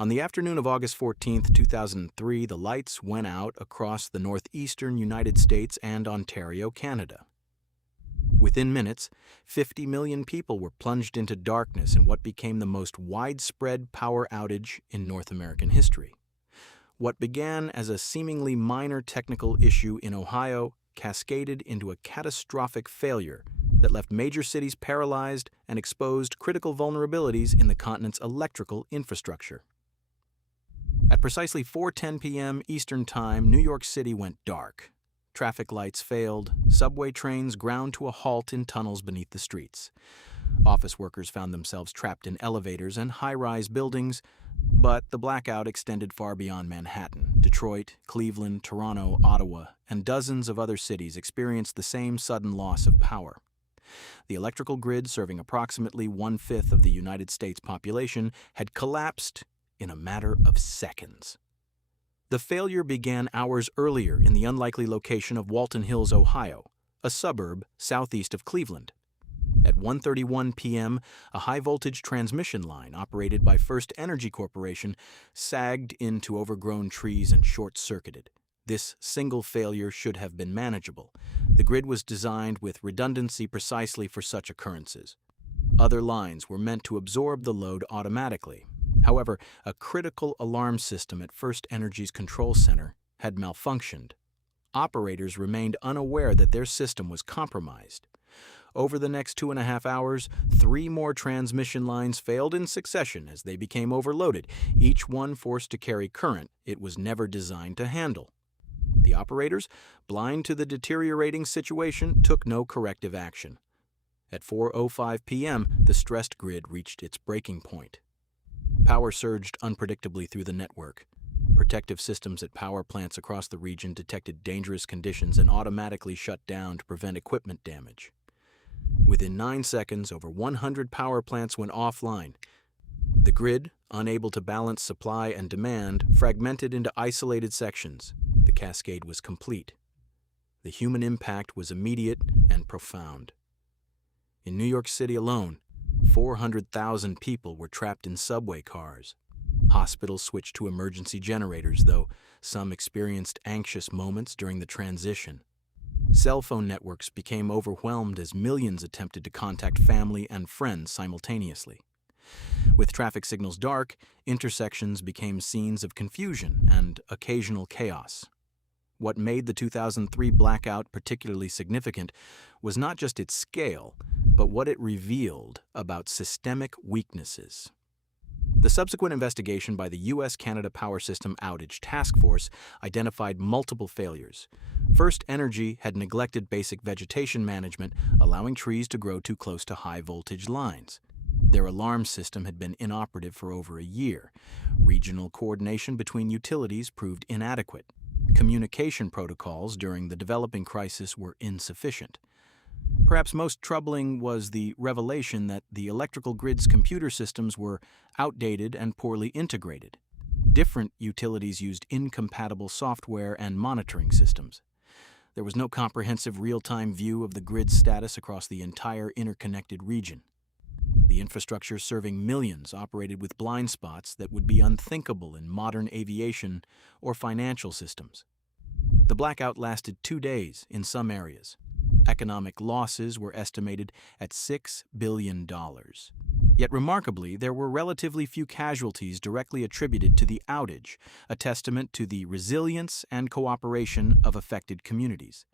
On the afternoon of August 14th, 2003, the lights went out across the northeastern United States and Ontario, Canada. Within minutes, 50 million people were plunged into darkness in what became the most widespread power outage in North American history. What began as a seemingly minor technical issue in Ohio cascaded into a catastrophic failure that left major cities paralyzed and exposed critical vulnerabilities in the continent's electrical infrastructure. At precisely 4:10 p.m. Eastern Time, New York City went dark. Traffic lights failed, subway trains ground to a halt in tunnels beneath the streets. Office workers found themselves trapped in elevators and high-rise buildings, but the blackout extended far beyond Manhattan. Detroit, Cleveland, Toronto, Ottawa, and dozens of other cities experienced the same sudden loss of power. The electrical grid, serving approximately 1/5 of the United States population, had collapsed in a matter of seconds. The failure began hours earlier in the unlikely location of Walton Hills, Ohio, a suburb southeast of Cleveland. At 1:31 p.m., a high-voltage transmission line operated by FirstEnergy Corporation sagged into overgrown trees and short-circuited. This single failure should have been manageable. The grid was designed with redundancy precisely for such occurrences. Other lines were meant to absorb the load automatically. However, a critical alarm system at FirstEnergy's control center had malfunctioned. Operators remained unaware that their system was compromised. Over the next 2.5 hours, 3 more transmission lines failed in succession as they became overloaded, each one forced to carry current it was never designed to handle. The operators, blind to the deteriorating situation, took no corrective action. At 4:05 p.m., the stressed grid reached its breaking point. Power surged unpredictably through the network. Protective systems at power plants across the region detected dangerous conditions and automatically shut down to prevent equipment damage. Within 9 seconds, over 100 power plants went offline. The grid, unable to balance supply and demand, fragmented into isolated sections. The cascade was complete. The human impact was immediate and profound. In New York City alone, 400,000 people were trapped in subway cars. Hospitals switched to emergency generators, though some experienced anxious moments during the transition. Cell phone networks became overwhelmed as millions attempted to contact family and friends simultaneously. With traffic signals dark, intersections became scenes of confusion and occasional chaos. What made the 2003 blackout particularly significant was not just its scale, but what it revealed about systemic weaknesses. The subsequent investigation by the U.S.-Canada Power System Outage Task Force identified multiple failures. FirstEnergy had neglected basic vegetation management, allowing trees to grow too close to high-voltage lines. Their alarm system had been inoperative for over a year. Regional coordination between utilities proved inadequate. Communication protocols during the developing crisis were insufficient. Perhaps most troubling was the revelation that the electrical grid's computer systems were outdated and poorly integrated. Different utilities used incompatible software and monitoring systems. There was no comprehensive real-time view of the grid's status across the entire interconnected region. The infrastructure serving millions operated with blind spots that would be unthinkable in modern aviation or financial systems. The blackout lasted 2 days in some areas. Economic losses were estimated at $6 billion. Yet remarkably, there were relatively few casualties directly attributed to the outage, a testament to the resilience and cooperation of affected communities.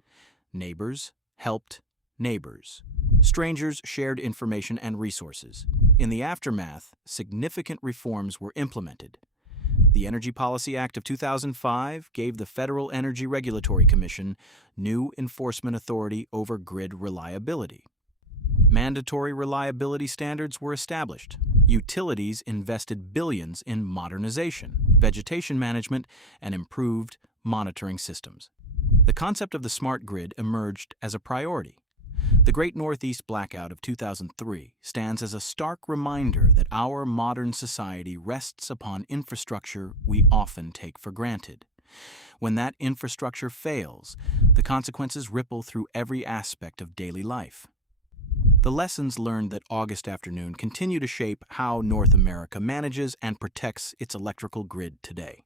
Neighbors helped neighbors. Strangers shared information and resources. In the aftermath, significant reforms were implemented. The Energy Policy Act of 2005 gave the Federal Energy Regulatory Commission new enforcement authority over grid reliability. Mandatory reliability standards were established. Utilities invested billions in modernization, vegetation management, and improved monitoring systems. The concept of the smart grid emerged as a priority. The Great Northeast Blackout of 2003 stands as a stark reminder that our modern society rests upon infrastructure we often take for granted. When that infrastructure fails, the consequences ripple through every aspect of daily life. The lessons learned that August afternoon continue to shape how North America manages and protects its electrical grid today.